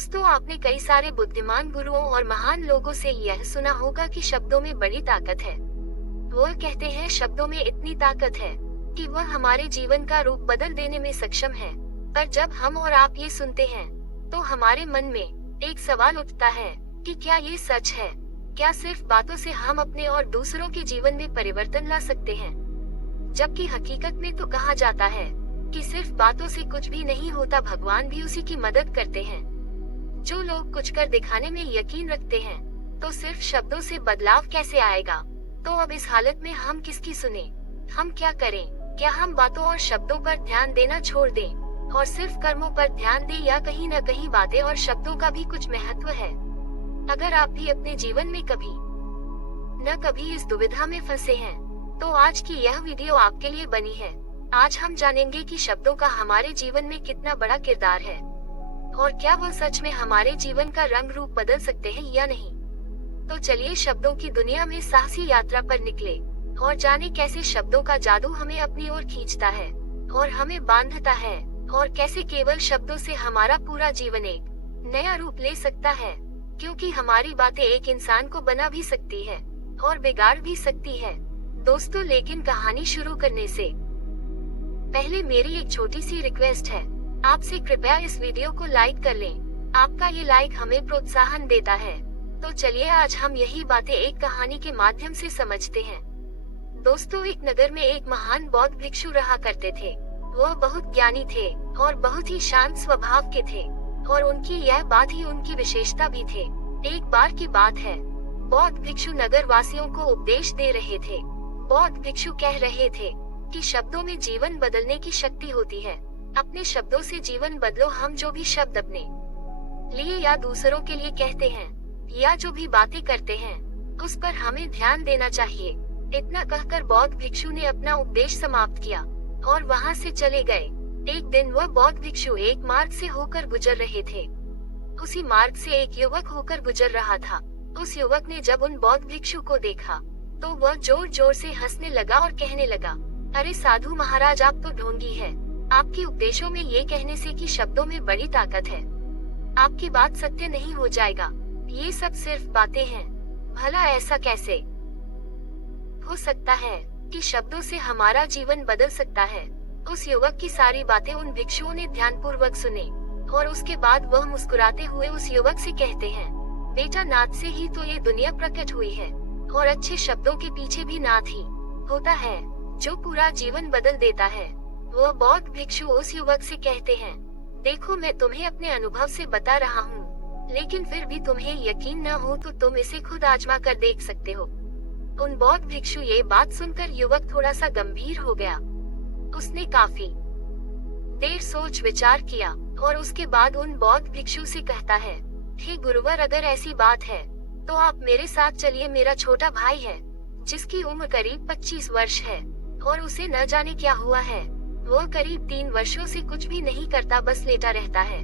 दोस्तों, आपने कई सारे बुद्धिमान गुरुओं और महान लोगों से यह सुना होगा कि शब्दों में बड़ी ताकत है। वो कहते हैं शब्दों में इतनी ताकत है कि वह हमारे जीवन का रूप बदल देने में सक्षम है। पर जब हम और आप ये सुनते हैं तो हमारे मन में एक सवाल उठता है कि क्या ये सच है? क्या सिर्फ बातों से हम अपने और दूसरों के जीवन में परिवर्तन ला सकते हैं? जबकि हकीकत में तो कहा जाता है कि सिर्फ बातों से कुछ भी नहीं होता, भगवान भी उसी की मदद करते हैं। जो लोग कुछ कर दिखाने में यकीन रखते हैं, तो सिर्फ शब्दों से बदलाव कैसे आएगा? तो अब इस हालत में हम किसकी सुने? हम क्या करें? क्या हम बातों और शब्दों पर ध्यान देना छोड़ दें और सिर्फ कर्मों पर ध्यान दें, या कहीं न कहीं बातें और शब्दों का भी कुछ महत्व है? अगर आप भी अपने जीवन में कभी न कभी इस दुविधा में फंसे हैं, तो आज की यह वीडियो आपके लिए बनी है। आज हम जानेंगे कि शब्दों का हमारे जीवन में कितना बड़ा किरदार है और क्या वह सच में हमारे जीवन का रंग रूप बदल सकते हैं या नहीं। तो चलिए शब्दों की दुनिया में साहसी यात्रा पर निकले और जाने कैसे शब्दों का जादू हमें अपनी ओर खींचता है और हमें बांधता है, और कैसे केवल शब्दों से हमारा पूरा जीवन एक नया रूप ले सकता है। क्योंकि हमारी बातें एक इंसान को बना भी सकती है और बिगाड़ भी सकती है। दोस्तों, लेकिन कहानी शुरू करने से पहले मेरी एक छोटी सी रिक्वेस्ट है आपसे, कृपया इस वीडियो को लाइक कर लें। आपका ये लाइक हमें प्रोत्साहन देता है। तो चलिए आज हम यही बातें एक कहानी के माध्यम से समझते हैं। दोस्तों, एक नगर में एक महान बौद्ध भिक्षु रहा करते थे। वह बहुत ज्ञानी थे और बहुत ही शांत स्वभाव के थे, और उनकी यह बात ही उनकी विशेषता भी थे। एक बार की बात है, बौद्ध भिक्षु नगर वासियों को उपदेश दे रहे थे। बौद्ध भिक्षु कह रहे थे कि शब्दों में जीवन बदलने की शक्ति होती है। अपने शब्दों से जीवन बदलो। हम जो भी शब्द अपने लिए या दूसरों के लिए कहते हैं, या जो भी बातें करते हैं, उस पर हमें ध्यान देना चाहिए। इतना कहकर बौद्ध भिक्षु ने अपना उपदेश समाप्त किया और वहां से चले गए। एक दिन वह बौद्ध भिक्षु एक मार्ग से होकर गुजर रहे थे। उसी मार्ग से एक युवक होकर गुजर रहा था। उस युवक ने जब उन बौद्ध भिक्षु को देखा तो वह जोर जोर से हंसने लगा और कहने लगा, अरे साधु महाराज, आप तो ढोंगी है। आपके उपदेशों में ये कहने से कि शब्दों में बड़ी ताकत है, आपकी बात सत्य नहीं हो जाएगा। ये सब सिर्फ बातें हैं। भला ऐसा कैसे हो सकता है कि शब्दों से हमारा जीवन बदल सकता है? उस युवक की सारी बातें उन भिक्षुओं ने ध्यानपूर्वक सुने, और उसके बाद वह मुस्कुराते हुए उस युवक से कहते हैं, बेटा, नाद से ही तो ये दुनिया प्रकट हुई है, और अच्छे शब्दों के पीछे भी नाद ही होता है जो पूरा जीवन बदल देता है। वह बौद्ध भिक्षु उस युवक से कहते हैं, देखो, मैं तुम्हें अपने अनुभव से बता रहा हूँ, लेकिन फिर भी तुम्हें यकीन न हो तो तुम इसे खुद आजमा कर देख सकते हो। उन बौद्ध भिक्षु ये बात सुनकर युवक थोड़ा सा गंभीर हो गया। उसने काफी देर सोच विचार किया और उसके बाद उन बौद्ध भिक्षु से कहता है, हे गुरुवर, अगर ऐसी बात है तो आप मेरे साथ चलिए। मेरा छोटा भाई है जिसकी उम्र करीब 25 वर्ष है, और उसे न जाने क्या हुआ है। वह करीब 3 वर्षों से कुछ भी नहीं करता, बस लेटा रहता है।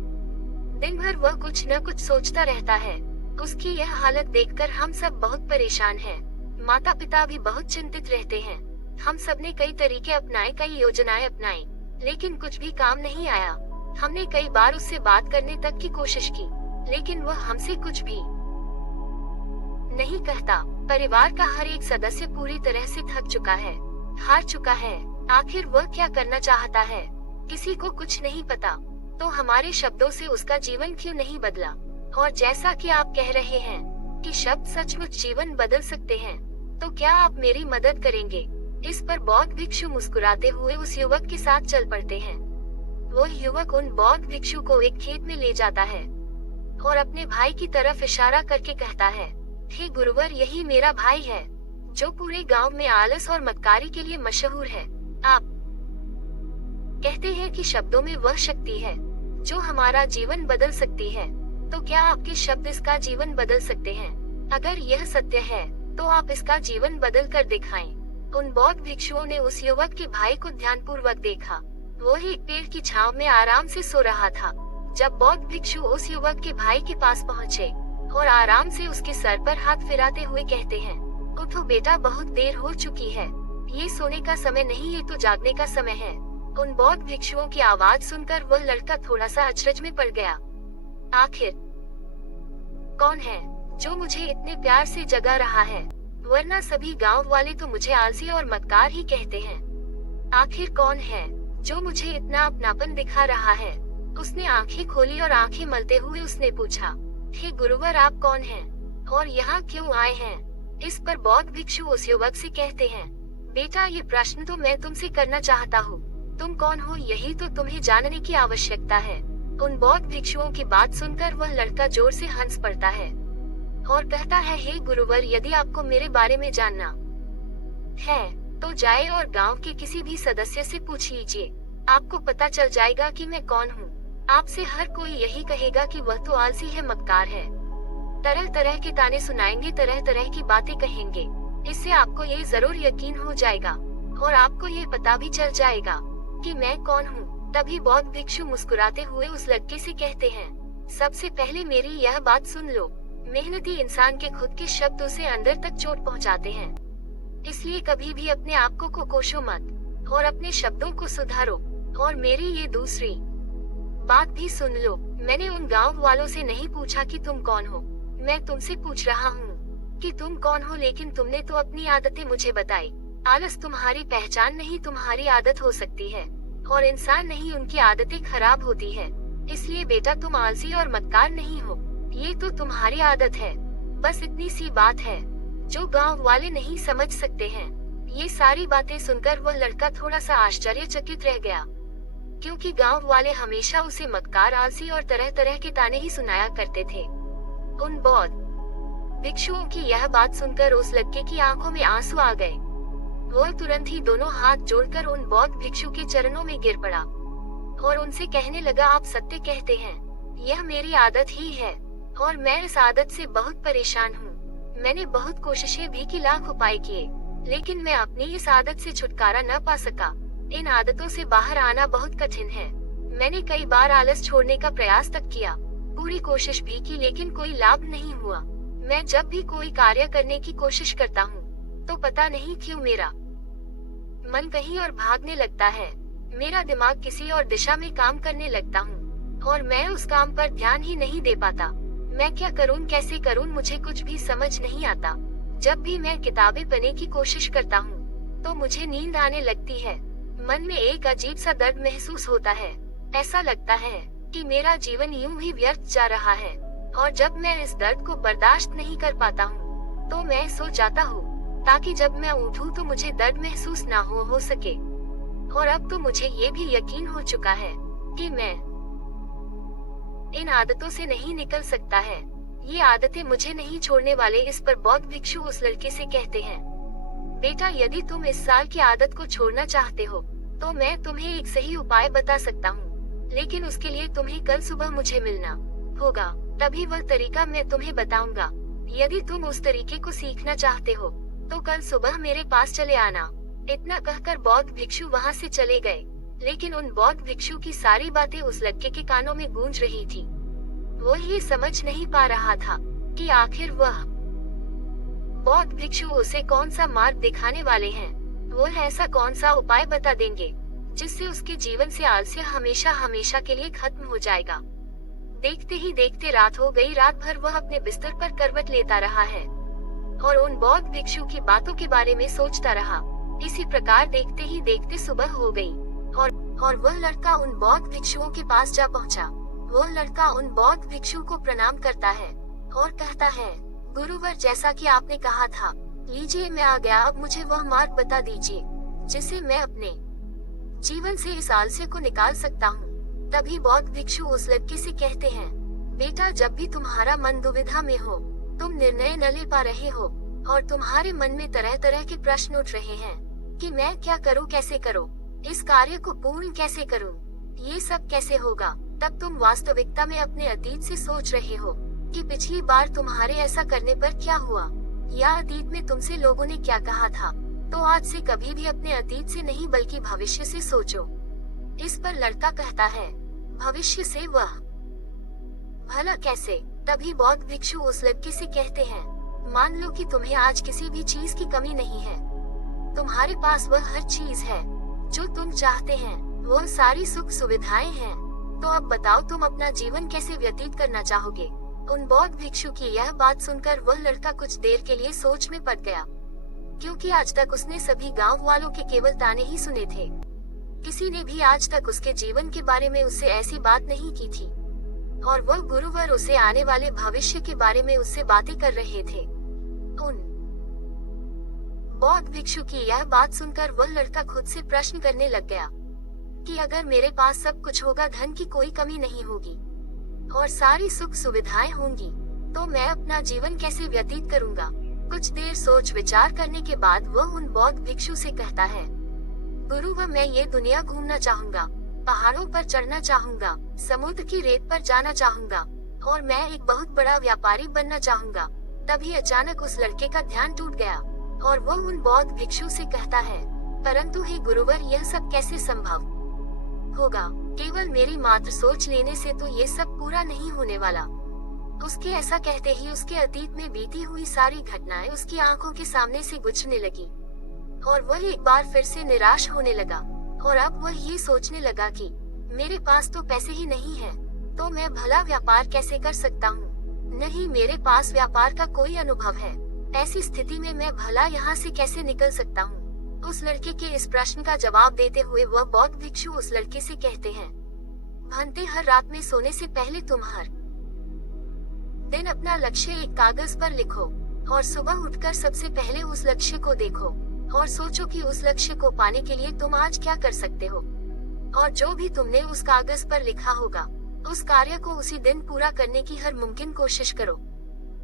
दिन भर वह कुछ न कुछ सोचता रहता है। उसकी यह हालत देखकर हम सब बहुत परेशान हैं। माता पिता भी बहुत चिंतित रहते हैं। हम सब ने कई तरीके अपनाए, कई योजनाएं अपनाई, लेकिन कुछ भी काम नहीं आया। हमने कई बार उससे बात करने तक की कोशिश की, लेकिन वह हमसे कुछ भी नहीं कहता। परिवार का हर एक सदस्य पूरी तरह से थक चुका है, हार चुका है। आखिर वह क्या करना चाहता है, किसी को कुछ नहीं पता। तो हमारे शब्दों से उसका जीवन क्यों नहीं बदला? और जैसा कि आप कह रहे हैं कि शब्द सचमुच जीवन बदल सकते हैं, तो क्या आप मेरी मदद करेंगे? इस पर बौद्ध भिक्षु मुस्कुराते हुए उस युवक के साथ चल पड़ते हैं। वो युवक उन बौद्ध भिक्षु को एक खेत में ले जाता है और अपने भाई की तरफ इशारा करके कहता है, हे गुरुवर, यही मेरा भाई है जो पूरे गांव में आलस और मक्कारी के लिए मशहूर है। आप कहते हैं कि शब्दों में वह शक्ति है जो हमारा जीवन बदल सकती है, तो क्या आपके शब्द इसका जीवन बदल सकते हैं? अगर यह सत्य है तो आप इसका जीवन बदल कर दिखाएं। उन बौद्ध भिक्षुओं ने उस युवक के भाई को ध्यानपूर्वक देखा। वो एक पेड़ की छांव में आराम से सो रहा था। जब बौद्ध भिक्षु उस युवक के भाई के पास पहुँचे और आराम से उसके सर पर हाथ फिराते हुए कहते हैं, उठो बेटा, बहुत देर हो चुकी है। ये सोने का समय नहीं, ये तो जागने का समय है। उन बौद्ध भिक्षुओं की आवाज सुनकर वह लड़का थोड़ा सा अचरज में पड़ गया। आखिर कौन है जो मुझे इतने प्यार से जगा रहा है, वरना सभी गांव वाले तो मुझे आलसी और मक्कार ही कहते हैं। आखिर कौन है जो मुझे इतना अपनापन दिखा रहा है? उसने आंखें खोली और आंखें मलते हुए उसने पूछा, हे गुरुवर, आप कौन हैं और यहाँ क्यों आए हैं? इस पर बौद्ध भिक्षु उस युवक से कहते हैं, बेटा, ये प्रश्न तो मैं तुमसे करना चाहता हूँ। तुम कौन हो, यही तो तुम्हें जानने की आवश्यकता है। उन बौद्ध भिक्षुओं की बात सुनकर वह लड़का जोर से हंस पड़ता है और कहता है, हे गुरुवर, यदि आपको मेरे बारे में जानना है तो जाए और गांव के किसी भी सदस्य से पूछ लीजिए। आपको पता चल जाएगा कि मैं कौन हूँ। आपसे हर कोई यही कहेगा कि वह तो आलसी है, मक्कार है। तरह तरह के ताने सुनाएंगे, तरह तरह की बातें कहेंगे। इससे आपको ये जरूर यकीन हो जाएगा और आपको ये पता भी चल जाएगा कि मैं कौन हूँ। तभी बौद्ध भिक्षु मुस्कुराते हुए उस लड़के से कहते हैं, सबसे पहले मेरी यह बात सुन लो। मेहनती इंसान के खुद के शब्द उसे अंदर तक चोट पहुंचाते हैं। इसलिए कभी भी अपने आप को कोसो मत और अपने शब्दों को सुधारो। और मेरी ये दूसरी बात भी सुन लो। मैंने उन गांव वालों से नहीं पूछा कि तुम कौन हो, मैं तुमसे पूछ रहा हूँ कि तुम कौन हो। लेकिन तुमने तो अपनी आदतें मुझे बताई। आलस तुम्हारी पहचान नहीं, तुम्हारी आदत हो सकती है, और इंसान नहीं, उनकी आदतें खराब होती है। इसलिए बेटा, तुम आलसी और मक्कार नहीं हो, ये तो तुम्हारी आदत है। बस इतनी सी बात है जो गांव वाले नहीं समझ सकते हैं। ये सारी बातें सुनकर वह लड़का थोड़ा सा आश्चर्यचकित रह गया, क्योंकि गांव वाले हमेशा उसे मक्कार, आलसी और तरह तरह के ताने ही सुनाया करते थे। उन बौद्ध भिक्षुओं की यह बात सुनकर उस लड़के की आंखों में आंसू आ गए। वह तुरंत ही दोनों हाथ जोड़कर उन बौद्ध भिक्षु के चरणों में गिर पड़ा और उनसे कहने लगा, आप सत्य कहते हैं, यह मेरी आदत ही है और मैं इस आदत से बहुत परेशान हूँ। मैंने बहुत कोशिशें भी की, लाख उपाय किए, लेकिन मैं अपनी इस आदत से छुटकारा न पा सका। इन आदतों से बाहर आना बहुत कठिन है। मैंने कई बार आलस छोड़ने का प्रयास तक किया, पूरी कोशिश भी की, लेकिन कोई लाभ नहीं हुआ। मैं जब भी कोई कार्य करने की कोशिश करता हूँ तो पता नहीं क्यों मेरा मन कहीं और भागने लगता है। मेरा दिमाग किसी और दिशा में काम करने लगता हूँ और मैं उस काम पर ध्यान ही नहीं दे पाता। मैं क्या करूँ, कैसे करूँ, मुझे कुछ भी समझ नहीं आता। जब भी मैं किताबें पढ़ने की कोशिश करता हूँ तो मुझे नींद आने लगती है। मन में एक अजीब सा दर्द महसूस होता है। ऐसा लगता है कि मेरा जीवन यूं ही व्यर्थ जा रहा है। और जब मैं इस दर्द को बर्दाश्त नहीं कर पाता हूँ तो मैं सो जाता हूँ, ताकि जब मैं उठूं तो मुझे दर्द महसूस ना हो सके। और अब तो मुझे ये भी यकीन हो चुका है कि मैं इन आदतों से नहीं निकल सकता है। ये आदतें मुझे नहीं छोड़ने वाले। इस पर बौद्ध भिक्षु उस लड़के से कहते हैं, बेटा, यदि तुम इस साल की आदत को छोड़ना चाहते हो तो मैं तुम्हें एक सही उपाय बता सकता हूँ, लेकिन उसके लिए तुम्हें कल सुबह मुझे मिलना होगा। तभी वह तरीका मैं तुम्हें बताऊंगा। यदि तुम उस तरीके को सीखना चाहते हो तो कल सुबह मेरे पास चले आना। इतना कहकर बौद्ध भिक्षु वहाँ से चले गए। लेकिन उन बौद्ध भिक्षु की सारी बातें उस लड़के के कानों में गूंज रही थी। वो ये समझ नहीं पा रहा था कि आखिर वह बौद्ध भिक्षु उसे कौन सा मार्ग दिखाने वाले हैं। वो ऐसा कौन सा उपाय बता देंगे जिससे उसके जीवन से आलस्य हमेशा हमेशा के लिए खत्म हो जाएगा। देखते ही देखते रात हो गई। रात भर वह अपने बिस्तर पर करवट लेता रहा है और उन बौद्ध भिक्षु की बातों के बारे में सोचता रहा। इसी प्रकार देखते ही देखते सुबह हो गई और वह लड़का उन बौद्ध भिक्षुओं के पास जा पहुंचा। वह लड़का उन बौद्ध भिक्षु को प्रणाम करता है और कहता है, गुरुवर, जैसा कि आपने कहा था, लीजिए मैं आ गया। अब मुझे वह मार्ग बता दीजिए जिससे मैं अपने जीवन से इस आलस्य को निकाल सकता हूँ। तभी बौद्ध भिक्षु उस लड़के से कहते हैं, बेटा, जब भी तुम्हारा मन दुविधा में हो, तुम निर्णय न ले पा रहे हो और तुम्हारे मन में तरह तरह के प्रश्न उठ रहे हैं कि मैं क्या करूँ, कैसे करूँ, इस कार्य को पूर्ण कैसे करूँ, ये सब कैसे होगा, तब तुम वास्तविकता में अपने अतीत से सोच रहे हो कि पिछली बार तुम्हारे ऐसा करने पर क्या हुआ, या अतीत में तुमसे लोगों ने क्या कहा था। तो आज से कभी भी अपने अतीत से नहीं बल्कि भविष्य से सोचो। इस पर लड़का कहता है, भविष्य से? वह भला कैसे? तभी बौद्ध भिक्षु उस लड़के से कहते हैं, मान लो कि तुम्हें आज किसी भी चीज की कमी नहीं है। तुम्हारे पास वह हर चीज है जो तुम चाहते हैं, वह सारी सुख सुविधाएं हैं। तो अब बताओ, तुम अपना जीवन कैसे व्यतीत करना चाहोगे? उन बौद्ध भिक्षु की यह बात सुनकर वह लड़का कुछ देर के लिए सोच में पड़ गया, क्योंकि आज तक उसने सभी गांव वालों के केवल ताने ही सुने थे। किसी ने भी आज तक उसके जीवन के बारे में उससे ऐसी बात नहीं की थी, और वह गुरुवर उसे आने वाले भविष्य के बारे में उससे बातें कर रहे थे। उन बौद्ध भिक्षु की यह बात सुनकर वह लड़का खुद से प्रश्न करने लग गया कि अगर मेरे पास सब कुछ होगा, धन की कोई कमी नहीं होगी और सारी सुख सुविधाएं होंगी, तो मैं अपना जीवन कैसे व्यतीत करूंगा। कुछ देर सोच विचार करने के बाद वह उन बौद्ध भिक्षु से कहता है, गुरुवर, मैं ये दुनिया घूमना चाहूंगा, पहाड़ों पर चढ़ना चाहूंगा, समुद्र की रेत पर जाना चाहूंगा और मैं एक बहुत बड़ा व्यापारी बनना चाहूंगा। तभी अचानक उस लड़के का ध्यान टूट गया और वह उन बौद्ध भिक्षु से कहता है, परंतु हे गुरुवर, यह सब कैसे संभव होगा? केवल मेरी मात्र सोच लेने से तो ये सब पूरा नहीं होने वाला। उसके ऐसा कहते ही उसके अतीत में बीती हुई सारी घटनाएं उसकी आंखों के सामने से गुजरने लगी और वह एक बार फिर से निराश होने लगा। और अब वह ये सोचने लगा कि मेरे पास तो पैसे ही नहीं है, तो मैं भला व्यापार कैसे कर सकता हूँ? नहीं, मेरे पास व्यापार का कोई अनुभव है। ऐसी स्थिति में मैं भला यहाँ से कैसे निकल सकता हूँ? उस लड़के के इस प्रश्न का जवाब देते हुए वह बौद्ध भिक्षु उस लड़के से कहते हैं, भंते, हर रात में सोने से पहले तुम हर दिन अपना लक्ष्य एक कागज पर लिखो और सुबह उठकर सबसे पहले उस लक्ष्य को देखो और सोचो कि उस लक्ष्य को पाने के लिए तुम आज क्या कर सकते हो, और जो भी तुमने उस कागज पर लिखा होगा उस कार्य को उसी दिन पूरा करने की हर मुमकिन कोशिश करो।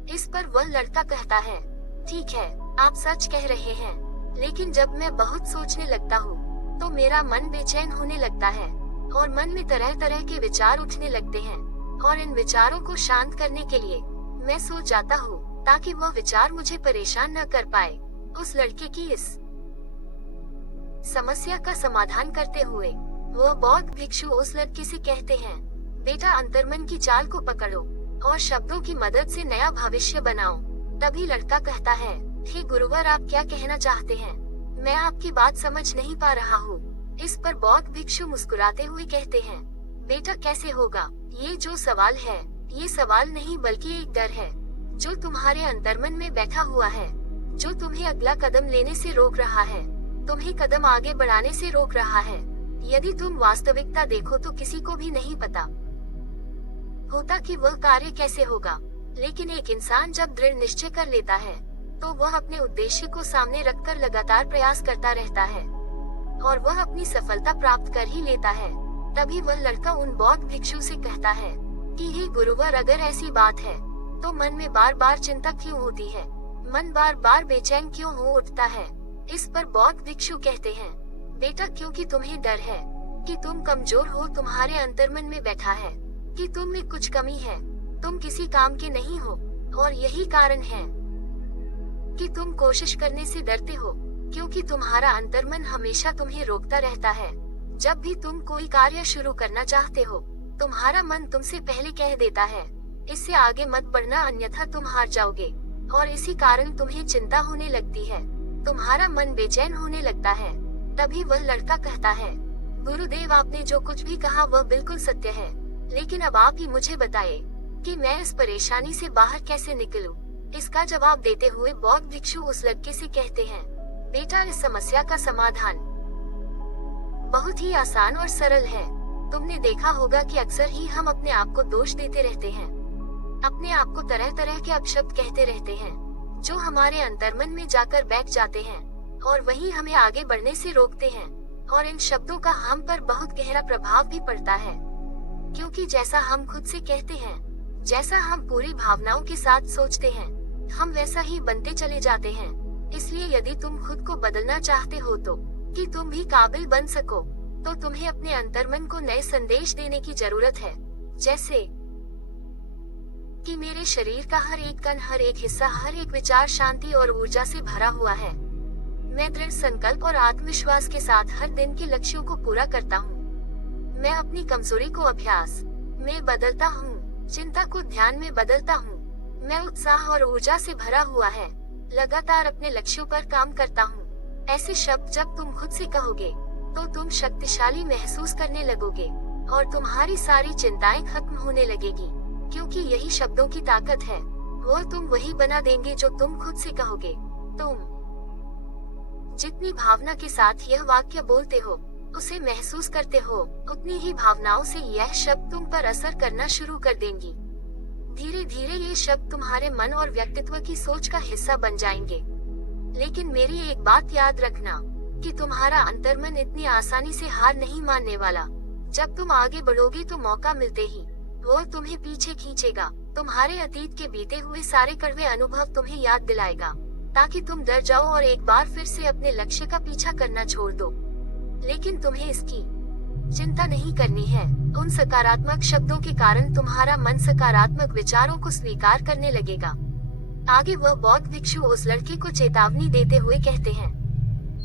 इस पर वह लड़का कहता है, ठीक है, आप सच कह रहे हैं, लेकिन जब मैं बहुत सोचने लगता हूँ तो मेरा मन बेचैन होने लगता है और मन में तरह तरह के विचार उठने लगते हैं और इन विचारों को शांत करने के लिए मैं सो जाता हूँ ताकि वह विचार मुझे परेशान न कर पाए। उस लड़के की इस समस्या का समाधान करते हुए वह बौद्ध भिक्षु उस लड़के से कहते हैं, बेटा, अंतर्मन की चाल को पकड़ो और शब्दों की मदद से नया भविष्य बनाओ। तभी लड़का कहता है, हे गुरुवर, आप क्या कहना चाहते हैं? मैं आपकी बात समझ नहीं पा रहा हूँ। इस पर बौद्ध भिक्षु मुस्कुराते हुए कहते हैं, बेटा, कैसे होगा? ये जो सवाल है, ये सवाल नहीं बल्कि एक डर है जो तुम्हारे अंतर्मन में बैठा हुआ है, जो तुम्हें अगला कदम लेने से रोक रहा है, तुम्हें कदम आगे बढ़ाने से रोक रहा है। यदि तुम वास्तविकता देखो तो किसी को भी नहीं पता होता कि वह कार्य कैसे होगा, लेकिन एक इंसान जब दृढ़ निश्चय कर लेता है तो वह अपने उद्देश्य को सामने रखकर लगातार प्रयास करता रहता है और वह अपनी सफलता प्राप्त कर ही लेता है। तभी वह लड़का उन बौद्ध भिक्षु से कहता है कि हे गुरुवर, अगर ऐसी बात है तो मन में बार बार चिंता क्यों होती है? मन बार बार बेचैन क्यों हो उठता है? इस पर बौद्ध भिक्षु कहते हैं, बेटा, क्योंकि तुम्हें डर है कि तुम कमजोर हो, तुम्हारे अंतर्मन में बैठा है कि तुम में कुछ कमी है, तुम किसी काम के नहीं हो और यही कारण है कि तुम कोशिश करने से डरते हो, क्योंकि तुम्हारा अंतर्मन हमेशा तुम्हें रोकता रहता है। जब भी तुम कोई कार्य शुरू करना चाहते हो, तुम्हारा मन तुमसे पहले कह देता है, इससे आगे मत बढ़ना, अन्यथा तुम हार जाओगे, और इसी कारण तुम्हें चिंता होने लगती है, तुम्हारा मन बेचैन होने लगता है। तभी वह लड़का कहता है, गुरुदेव, आपने जो कुछ भी कहा वह बिल्कुल सत्य है, लेकिन अब आप ही मुझे बताइए कि मैं इस परेशानी से बाहर कैसे निकलूं? इसका जवाब देते हुए बौद्ध भिक्षु उस लड़के से कहते हैं, बेटा, इस समस्या का समाधान बहुत ही आसान और सरल है। तुमने देखा होगा कि अक्सर ही हम अपने आप को दोष देते रहते हैं, अपने आप को तरह तरह के अपशब्द कहते रहते हैं जो हमारे अंतर्मन में जाकर बैठ जाते हैं और वही हमें आगे बढ़ने से रोकते हैं। और इन शब्दों का हम पर बहुत गहरा प्रभाव भी पड़ता है, क्योंकि जैसा हम खुद से कहते हैं, जैसा हम पूरी भावनाओं के साथ सोचते हैं, हम वैसा ही बनते चले जाते हैं। इसलिए यदि तुम खुद को बदलना चाहते हो तो कि तुम भी काबिल बन सको, तो तुम्हें अपने अंतर्मन को नए संदेश देने की जरूरत है, जैसे कि मेरे शरीर का हर एक कण, हर एक हिस्सा, हर एक विचार शांति और ऊर्जा से भरा हुआ है। मैं दृढ़ संकल्प और आत्मविश्वास के साथ हर दिन के लक्ष्यों को पूरा करता हूँ। मैं अपनी कमजोरी को अभ्यास में बदलता हूँ, चिंता को ध्यान में बदलता हूँ। मैं उत्साह और ऊर्जा से भरा हुआ है, लगातार अपने लक्ष्यों पर काम करता हूँ। ऐसे शब्द जब तुम खुद से कहोगे तो तुम शक्तिशाली महसूस करने लगोगे और तुम्हारी सारी चिंताएं खत्म होने लगेगी, क्योंकि यही शब्दों की ताकत है। वो तुम वही बना देंगे जो तुम खुद से कहोगे। तुम जितनी भावना के साथ यह वाक्य बोलते हो, उसे महसूस करते हो, उतनी ही भावनाओं से यह शब्द तुम पर असर करना शुरू कर देंगी। धीरे धीरे ये शब्द तुम्हारे मन और व्यक्तित्व की सोच का हिस्सा बन जाएंगे। लेकिन मेरी एक बात याद रखना कि तुम्हारा अंतर्मन इतनी आसानी से हार नहीं मानने वाला। जब तुम आगे बढ़ोगे तो मौका मिलते ही वो तुम्हें पीछे खींचेगा। तुम्हारे अतीत के बीते हुए सारे कड़वे अनुभव तुम्हें याद दिलाएगा, ताकि तुम डर जाओ और एक बार फिर से अपने लक्ष्य का पीछा करना छोड़ दो। लेकिन तुम्हें इसकी चिंता नहीं करनी है। उन सकारात्मक शब्दों के कारण तुम्हारा मन सकारात्मक विचारों को स्वीकार करने लगेगा। आगे वह बौद्ध भिक्षु उस लड़के को चेतावनी देते हुए कहते हैं,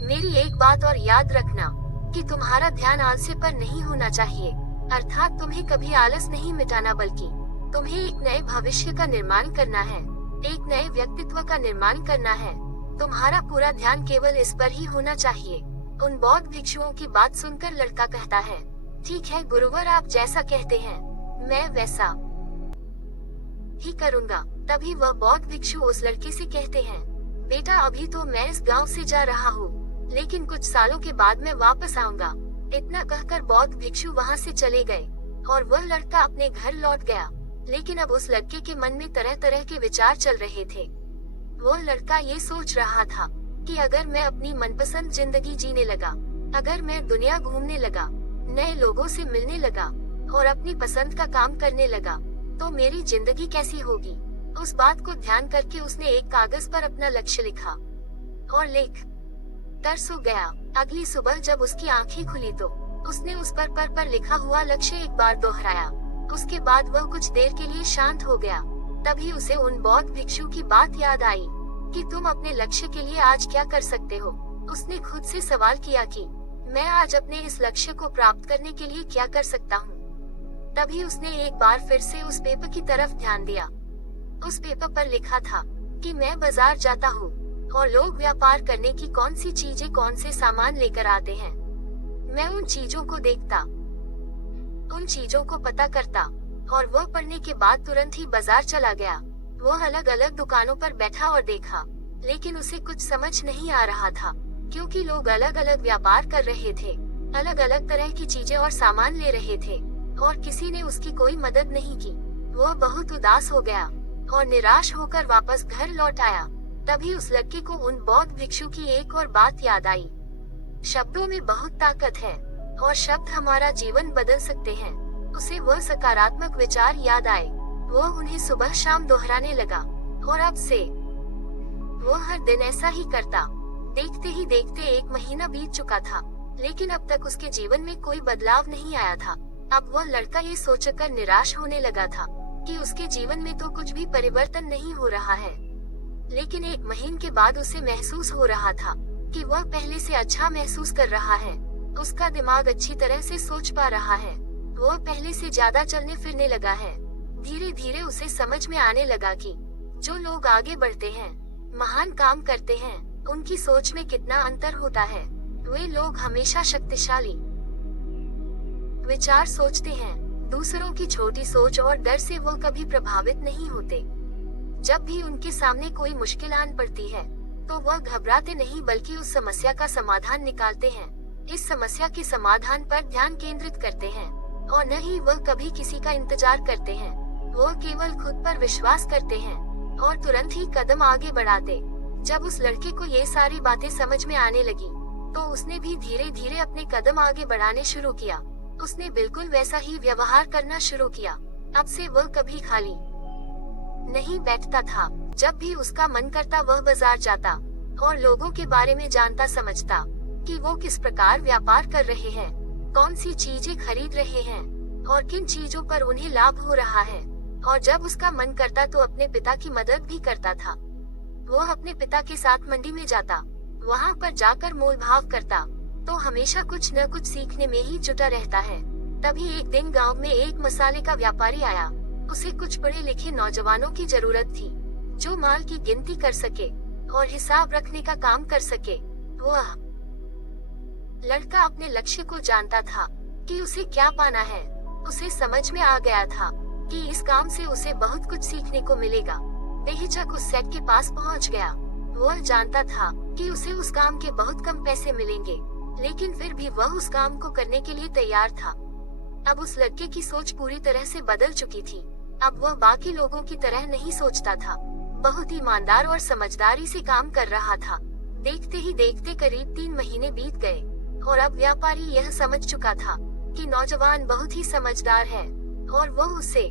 मेरी एक बात और याद रखना कि तुम्हारा ध्यान आलस्य पर नहीं होना चाहिए। अर्थात तुम्हें कभी आलस नहीं मिटाना, बल्कि तुम्हें एक नए भविष्य का निर्माण करना है, एक नए व्यक्तित्व का निर्माण करना है। तुम्हारा पूरा ध्यान केवल इस पर ही होना चाहिए। उन बौद्ध भिक्षुओं की बात सुनकर लड़का कहता है, ठीक है गुरुवर, आप जैसा कहते हैं मैं वैसा ही करूँगा। तभी वह बौद्ध भिक्षु उस लड़के से कहते हैं, बेटा अभी तो मैं इस गांव से जा रहा हूँ, लेकिन कुछ सालों के बाद मैं वापस आऊंगा। इतना कहकर बौद्ध भिक्षु वहाँ से चले गए और वह लड़का अपने घर लौट गया। लेकिन अब उस लड़के के मन में तरह तरह के विचार चल रहे थे। वो लड़का ये सोच रहा था कि अगर मैं अपनी मनपसंद जिंदगी जीने लगा, अगर मैं दुनिया घूमने लगा, नए लोगों से मिलने लगा और अपनी पसंद का काम करने लगा, तो मेरी जिंदगी कैसी होगी। उस बात को ध्यान करके उसने एक कागज पर अपना लक्ष्य लिखा और लिख कर सो गया। अगली सुबह जब उसकी आंखें खुली तो उसने उस पर लिखा हुआ लक्ष्य एक बार दोहराया। उसके बाद वह कुछ देर के लिए शांत हो गया। तभी उसे उन बौद्ध भिक्षु की बात याद आई कि तुम अपने लक्ष्य के लिए आज क्या कर सकते हो। उसने खुद से सवाल किया कि मैं आज अपने इस लक्ष्य को प्राप्त करने के लिए क्या कर सकता हूँ। तभी उसने एक बार फिर से उस पेपर की तरफ ध्यान दिया। उस पेपर पर लिखा था कि मैं बाजार जाता हूँ और लोग व्यापार करने की कौन सी चीजें, कौन से सामान लेकर आते हैं। मैं उन चीजों को देखता, उन चीजों को पता करता और वह पढ़ने के बाद तुरंत ही बाजार चला गया। वह अलग अलग दुकानों पर बैठा और देखा, लेकिन उसे कुछ समझ नहीं आ रहा था, क्योंकि लोग अलग अलग व्यापार कर रहे थे, अलग अलग तरह की चीजें और सामान ले रहे थे और किसी ने उसकी कोई मदद नहीं की। वह बहुत उदास हो गया और निराश होकर वापस घर लौट आया। तभी उस लड़के को उन बौद्ध भिक्षु की एक और बात याद आई। शब्दों में बहुत ताकत है और शब्द हमारा जीवन बदल सकते हैं। उसे वह सकारात्मक विचार याद आए। वह उन्हें सुबह शाम दोहराने लगा और अब से वो हर दिन ऐसा ही करता। देखते ही देखते 1 महीना बीत चुका था, लेकिन अब तक उसके जीवन में कोई बदलाव नहीं आया था। अब वह लड़का ये सोचकर निराश होने लगा था कि उसके जीवन में तो कुछ भी परिवर्तन नहीं हो रहा है। लेकिन 1 महीने के बाद उसे महसूस हो रहा था कि वह पहले से अच्छा महसूस कर रहा है। उसका दिमाग अच्छी तरह से सोच पा रहा है। वह पहले से ज्यादा चलने फिरने लगा है। धीरे धीरे उसे समझ में आने लगा कि जो लोग आगे बढ़ते हैं, महान काम करते हैं, उनकी सोच में कितना अंतर होता है। वे लोग हमेशा शक्तिशाली विचार सोचते हैं। दूसरों की छोटी सोच और डर से वो कभी प्रभावित नहीं होते। जब भी उनके सामने कोई मुश्किल आन पड़ती है, तो वह घबराते नहीं, बल्कि उस समस्या का समाधान निकालते हैं। इस समस्या के समाधान पर ध्यान केंद्रित करते हैं और न ही वह कभी किसी का इंतजार करते हैं। वह केवल खुद पर विश्वास करते हैं और तुरंत ही कदम आगे बढ़ाते। जब उस लड़के को ये सारी बातें समझ में आने लगी, तो उसने भी धीरे धीरे अपने कदम आगे बढ़ाने शुरू किया। उसने बिल्कुल वैसा ही व्यवहार करना शुरू किया। अब से वह कभी खाली नहीं बैठता था। जब भी उसका मन करता वह बाजार जाता और लोगों के बारे में जानता समझता कि वो किस प्रकार व्यापार कर रहे हैं, कौन सी चीजें खरीद रहे हैं और किन चीजों पर उन्हें लाभ हो रहा है। और जब उसका मन करता तो अपने पिता की मदद भी करता था। वह अपने पिता के साथ मंडी में जाता, वहाँ पर जाकर मोल भाव करता, तो हमेशा कुछ न कुछ सीखने में ही जुटा रहता है। तभी एक दिन गांव में एक मसाले का व्यापारी आया। उसे कुछ पढ़े लिखे नौजवानों की जरूरत थी, जो माल की गिनती कर सके और हिसाब रखने का काम कर सके। वह लड़का अपने लक्ष्य को जानता था कि उसे क्या पाना है। उसे समझ में आ गया था कि इस काम से उसे बहुत कुछ सीखने को मिलेगा। बेहिचक उस सेट के पास पहुंच गया। वह जानता था कि उसे उस काम के बहुत कम पैसे मिलेंगे, लेकिन फिर भी वह उस काम को करने के लिए तैयार था। अब उस लड़के की सोच पूरी तरह से बदल चुकी थी। अब वह बाकी लोगों की तरह नहीं सोचता था, बहुत ईमानदार और समझदारी से काम कर रहा था। देखते ही देखते करीब 3 महीने बीत गए और अब व्यापारी यह समझ चुका था कि नौजवान बहुत ही समझदार है और वह उसे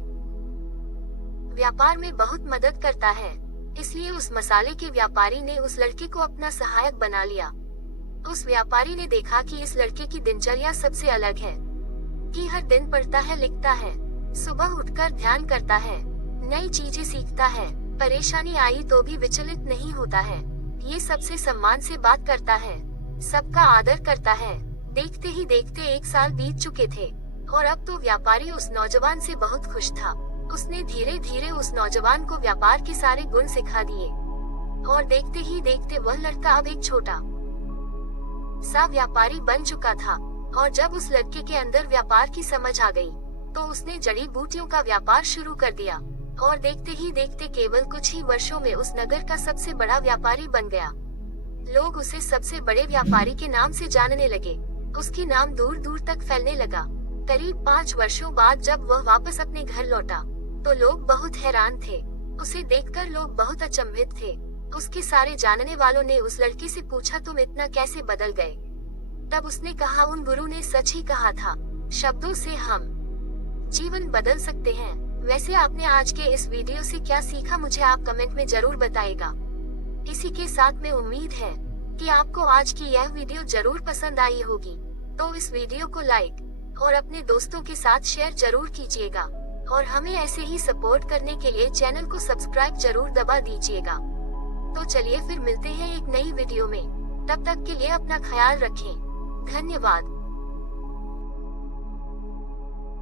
व्यापार में बहुत मदद करता है। इसलिए उस मसाले के व्यापारी ने उस लड़के को अपना सहायक बना लिया। उस व्यापारी ने देखा कि इस लड़के की दिनचर्या सबसे अलग है, कि हर दिन पढ़ता है, लिखता है, सुबह उठकर ध्यान करता है, नई चीजें सीखता है, परेशानी आई तो भी विचलित नहीं होता है, ये सबसे सम्मान से बात करता है, सबका आदर करता है। देखते ही देखते 1 साल बीत चुके थे और अब तो व्यापारी उस नौजवान से बहुत खुश था। उसने धीरे धीरे उस नौजवान को व्यापार के सारे गुण सिखा दिए और देखते ही देखते वह लड़का अब एक छोटा सा व्यापारी बन चुका था। और जब उस लड़के के अंदर व्यापार की समझ आ गई, तो उसने जड़ी बूटियों का व्यापार शुरू कर दिया और देखते ही देखते केवल कुछ ही वर्षों में उस नगर का सबसे बड़ा व्यापारी बन गया। लोग उसे सबसे बड़े व्यापारी के नाम से जानने लगे। उसकी नाम दूर दूर तक फैलने लगा। करीब 5 वर्षों बाद जब वह वापस अपने घर लौटा, तो लोग बहुत हैरान थे। उसे देखकर लोग बहुत अचंभित थे। उसके सारे जानने वालों ने उस लड़के से पूछा, तुम इतना कैसे बदल गए? तब उसने कहा, उन गुरु ने सच ही कहा था, शब्दों से हम जीवन बदल सकते हैं। वैसे आपने आज के इस वीडियो से क्या सीखा, मुझे आप कमेंट में जरूर बताइएगा। इसी के साथ में उम्मीद है कि आपको आज की यह वीडियो जरूर पसंद आई होगी, तो इस वीडियो को लाइक और अपने दोस्तों के साथ शेयर जरूर कीजिएगा और हमें ऐसे ही सपोर्ट करने के लिए चैनल को सब्सक्राइब जरूर दबा दीजिएगा। तो चलिए फिर मिलते हैं एक नई वीडियो में। तब तक के लिए अपना ख्याल रखें। धन्यवाद।